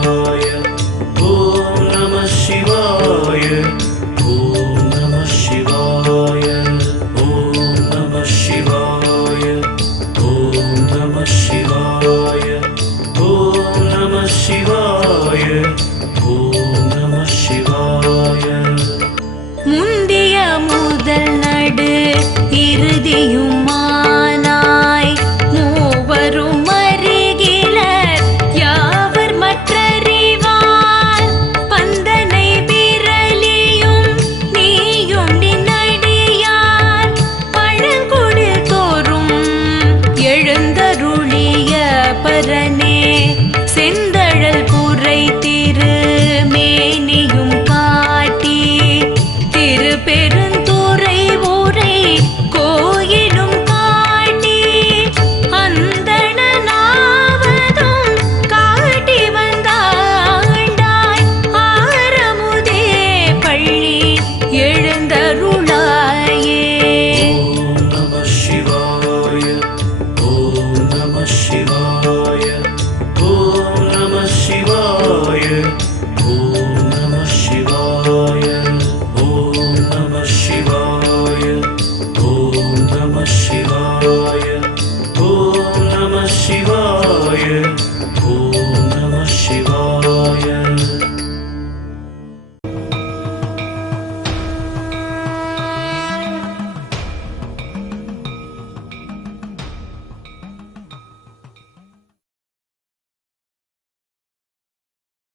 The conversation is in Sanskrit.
ॐ नमः शिवाय ॐ शिवाय ॐ नमः ॐ नमः शिवाय ॐ नमः शिवाय ॐ ಶರಣೆ machine.